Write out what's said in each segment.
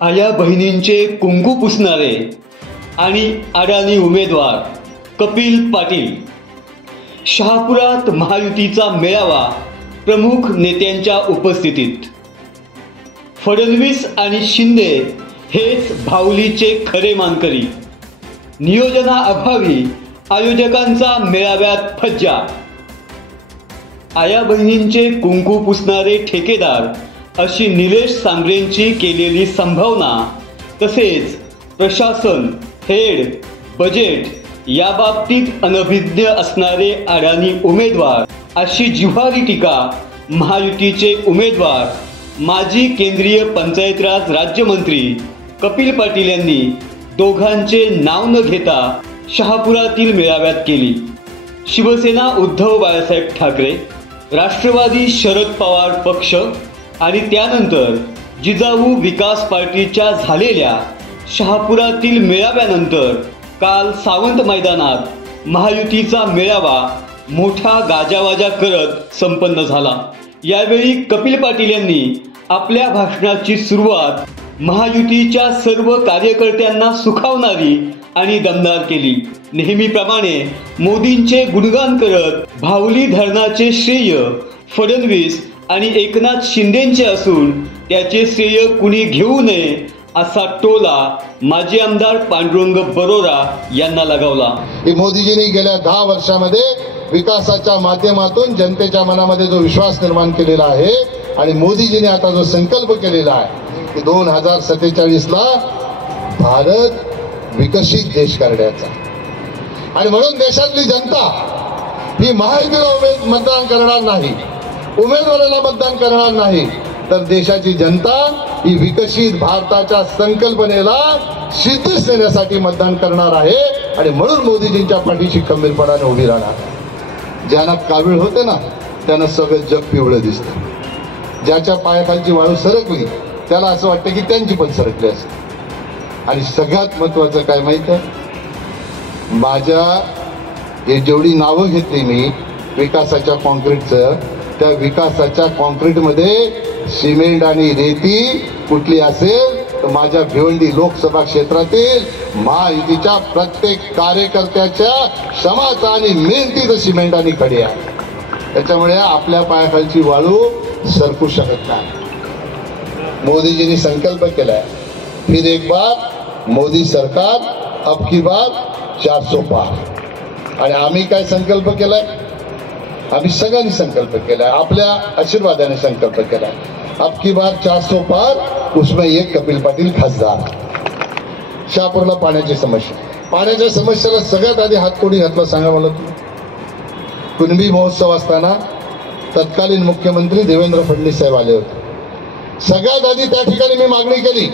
आया बहिणींचे कुंकू पुसणारे आणि अडाणी उमेदवार कपिल पाटील. शहापुरात महायुतीचा मेळावा प्रमुख नेत्यांच्या उपस्थितीत. फडणवीस आणि शिंदे हेच भावलीचे खरे मानकरी. नियोजनाअभावी आयोजकांचा मेळाव्यात फज्जा. आया बहिणींचे कुंकू पुसणारे ठेकेदार अशी निलेश सांगरेंची केलेली संभावना, तसेच प्रशासन, हेड, बजेट याबाबतीत अनभिज्ञ असणारे अडाणी उमेदवार अशी जिव्हारी टीका महायुतीचे उमेदवार माजी केंद्रीय पंचायत राज राज्यमंत्री कपिल पाटील यांनी दोघांचे नाव न घेता शहापुरातील मेळाव्यात केली. शिवसेना उद्धव बाळासाहेब ठाकरे, राष्ट्रवादी शरद पवार पक्ष आणि त्यानंतर जिजाऊ विकास पार्टीच्या झालेल्या शहापुरातील मेळाव्यानंतर काल सावंत मैदानात महायुतीचा मेळावा मोठा गाजावाजा करत संपन्न झाला. यावेळी कपिल पाटील यांनी आपल्या भाषणाची सुरुवात महायुतीच्या सर्व कार्यकर्त्यांना सुखावणारी आणि दमदार केली. नेहमीप्रमाणे मोदींचे गुणगान करत भावली धरणाचे श्रेय फडणवीस आणि एकनाथ शिंदेचे असून त्याचे श्रेय कुणी घेऊ नये असा टोला माजी आमदार पांडुरंग बरोरा यांना लगावला. मोदीजींनी गेल्या 10 वर्षामध्ये विकासाच्या माध्यमातून जनतेच्या मनामध्ये जो विश्वास निर्माण केलेला आहे आणि मोदीजींनी आता जो संकल्प केलेला आहे की 2047ला भारत विकसित देश करण्याचा, आणि म्हणून देशातली जनता ही महायुतीला मतदान करणार नाही, उमेदवाराला मतदान करणार नाही, तर देशाची जनता ही विकसित भारताच्या संकल्पनेला सिद्धीस नेण्यासाठी मतदान करणार आहे. आणि म्हणून मोदीजींच्या पाठीशी खंबीरपणाने उभी राहणार. ज्यांना कावीळ होते ना त्यांना सगळं जग पिवळं दिसतं. ज्याच्या पायाखालची वाळू सरकली त्याला असं वाटतं की त्यांची पण सरकली असेल. आणि सगळ्यात महत्वाचं काय माहित आहे, माझ्या हे जेवढी नावं घेतली मी विकासाच्या कॉन्क्रीटचं, त्या विकासाच्या कॉन्क्रीटमध्ये सिमेंट आणि रेती कुठली असेल तर माझ्या भिवंडी लोकसभा क्षेत्रातील महायुतीच्या प्रत्येक कार्यकर्त्याच्या श्रमाचा आणि मेहनतीचं सिमेंट आणि खडी आहे. त्याच्यामुळे आपल्या पायाखालची वाळू सरकू शकत नाही. मोदीजींनी संकल्प केलाय, फिर एक बार मोदी सरकार, अब की बार 400 पार. आणि आम्ही काय संकल्प केलाय, आम्ही सगळ्यांनी संकल्प केलाय, आपल्या आशीर्वादाने संकल्प केलाय, अब की बार 400 पार, उसमें एक कपिल पाटील खासदार. शहापूरला पाण्याची समस्या, पाण्याच्या समस्येला सगळ्यात आधी हात कोणी घातला सांगा मला. कुणबी महोत्सव असताना तत्कालीन मुख्यमंत्री देवेंद्र फडणवीस साहेब आले होते. सगळ्यात आधी त्या ठिकाणी मी मागणी केली,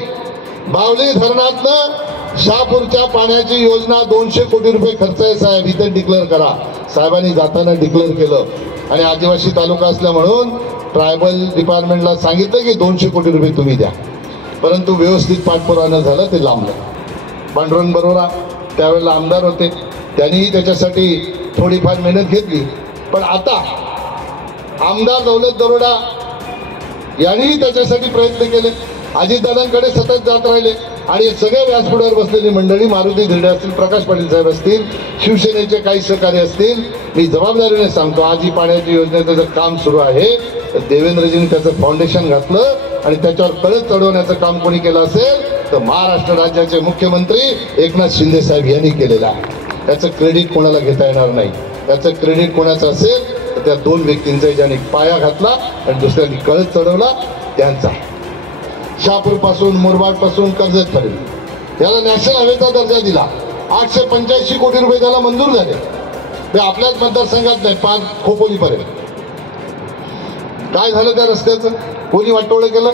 भावली धरणातनं शहापूरच्या पाण्याची योजना 200 कोटी रुपये खर्च आहे साहेब, इथे डिक्लेअर करा. साहेबांनी जाताना डिक्लेअर केलं आणि आदिवासी तालुका असल्या म्हणून ट्रायबल डिपार्टमेंटला सांगितलं की 200 कोटी रुपये तुम्ही द्या, परंतु व्यवस्थित पाठपुरावा न झालं, ते लांबलं. पांडुरंग बरोरा त्यावेळेला आमदार होते, त्यांनीही त्याच्यासाठी थोडीफार मेहनत घेतली. पण आता आमदार दौलत दरोडा यांनीही त्याच्यासाठी प्रयत्न केले, अजितदादांकडे सतत जात राहिले. आणि सगळे व्यासपीठावर बसलेली मंडळी, मारुती धिरडे असतील, प्रकाश पाटील साहेब असतील, शिवसेनेचे काही सहकारी असतील, मी जबाबदारीने सांगतो, आज ही पाण्याची योजनेचं जर काम सुरू आहे तर देवेंद्रजींनी त्याचं फाउंडेशन घातलं आणि त्याच्यावर कळत चढवण्याचं काम कोणी केलं असेल तर महाराष्ट्र राज्याचे मुख्यमंत्री एकनाथ शिंदे साहेब यांनी केलेलं आहे. त्याचं क्रेडिट कोणाला घेता येणार नाही. त्याचं क्रेडिट कोणाचं असेल तर त्या 2 व्यक्तींचा, ज्याने पाया घातला आणि दुसऱ्यांनी कळत चढवला, त्यांचा. शहापूर पासून, मुरबाड पासून कर्जत पर्यंत याला नॅशनल हायवेचा दर्जा दिला. 885 कोटी रुपये त्याला मंजूर झाले. ते आपल्याच मतदारसंघात नाही, पार खोपोलीपर्यंत. काय झालं त्या रस्त्याचं, कोणी वाटोळं केलं?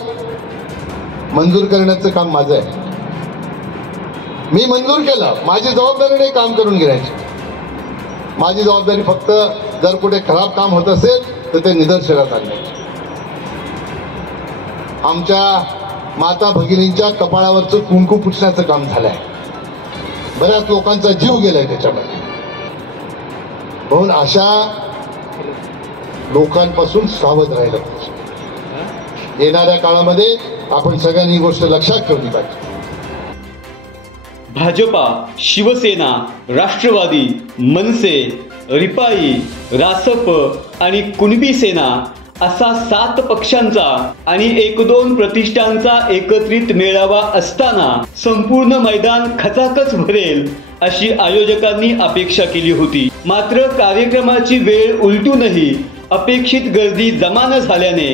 मंजूर करण्याचं काम माझं आहे, मी मंजूर केलं. माझी जबाबदारी नाही काम करून घेण्याची. माझी जबाबदारी फक्त जर कुठे खराब काम होत असेल तर ते निदर्शनास आणण्याची. आमच्या माता भगिनींच्या कपाळावरचं कुंकू पुसण्याचं काम झालंय. बऱ्याच लोकांचा जीव गेलाय त्याच्यामध्ये. म्हणून अशा लोकांपासून सावध राहिलं पाहिजे. येणाऱ्या काळामध्ये आपण सगळ्यांनी ही गोष्ट लक्षात ठेवली पाहिजे. भाजपा, शिवसेना, राष्ट्रवादी, मनसे, रिपाई, रासप आणि कुणबी सेना असा 7 पक्षांचा आणि 1-2 प्रतिष्ठानचा एकत्रित मेळावा असताना संपूर्ण मैदान खचाखच भरेल अशी आयोजकांनी अपेक्षा केली होती. मात्र कार्यक्रमाची वेळ उलटूनही अपेक्षित गर्दी जमा न झाल्याने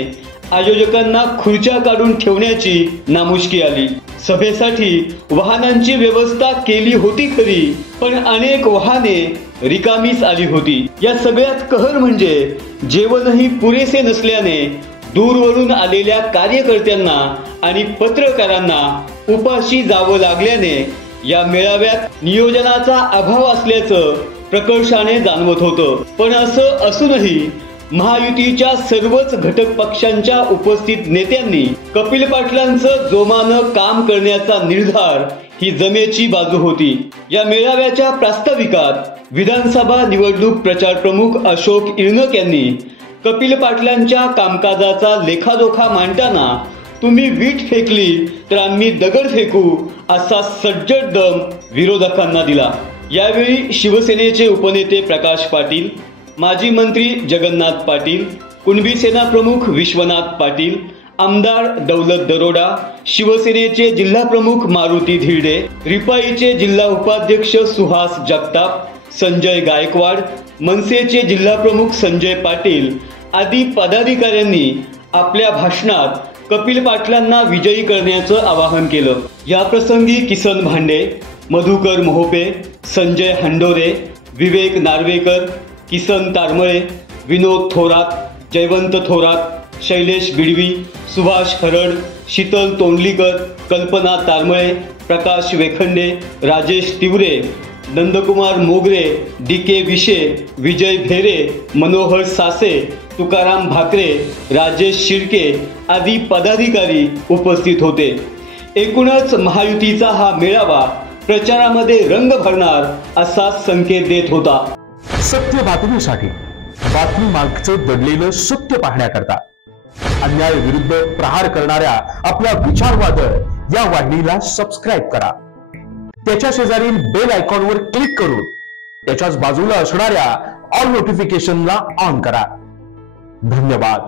आयोजकांना खुर्च्या काढून ठेवण्याची नामुष्की आली. सभेसाठी वाहनांची व्यवस्था केली होती खरी, पण अनेक वाहने रिकामीच आली होती. या सगळ्यात कहर म्हणजे जेवणही पुरेसे नसल्याने दूरवरून आलेल्या कार्यकर्त्यांना आणि पत्रकारांना उपाशी जावं लागल्याने या मेळाव्यात नियोजनाचा अभाव असल्याचं प्रकर्षाने जाणवत होतं. पण असं असूनही महायुतीच्या सर्वच घटक पक्षांच्या उपस्थित नेत्यांनी कपिल पाटलांचं जोमानं काम करण्याचा निर्धार ही जमेची बाजू होती. या मेळाव्याच्या प्रास्ताविकात विधानसभा निवडणूक प्रचार प्रमुख अशोक इरनक यांनी कपिल पाटलांच्या कामकाजाचा लेखाजोखा मांडताना तुम्ही वीट फेकली तर आम्ही दगड फेकू असा सज्जड दम विरोधकांना दिला. यावेळी शिवसेनेचे उपनेते प्रकाश पाटील, माजी मंत्री जगन्नाथ पाटील, कुणबी सेना प्रमुख विश्वनाथ पाटील, आमदार दौलत दरोडा, शिवसेनेचे जिल्हा प्रमुख मारुती धिरडे, रिपाईचे जिल्हा उपाध्यक्ष सुहास जगताप, संजय गायकवाड, मनसेचे जिल्हा प्रमुख संजय पाटील आदी पदाधिकाऱ्यांनी आपल्या भाषणात कपिल पाटलांना विजयी करण्याचं आवाहन केलं. या प्रसंगी किसन भांडे, मधुकर मोहोपे, संजय हंडोरे, विवेक नार्वेकर, किसन तारमळे, विनोद थोरात, जयवंत थोरात, शैलेश बिडवी, सुभाष हरड, शीतल तोंडलीकर, कल्पना तारमळे, प्रकाश वेखंडे, राजेश तिवरे, नंदकुमार मोगरे, DK विशे, विजय भेरे, मनोहर सासे, तुकाराम भाकरे, राजेश शिर्के आदी पदाधिकारी उपस्थित होते. एकूणच महायुतीचा हा मेळावा प्रचारामध्ये रंग भरणार असा संकेत देत होता. सत्य बातमीसाठी बातमी मागचं दडलेलं सत्य पाहण्याकरता अन्याय विरुद्ध प्रहार करणाऱ्या आपल्या विचारवादळ या वाहिनीला सबस्क्राईब करा. त्याच्या शेजारील बेल आयकॉनवर क्लिक करून त्याच्याच बाजूला असणाऱ्या ऑल नोटिफिकेशनला ऑन करा. धन्यवाद.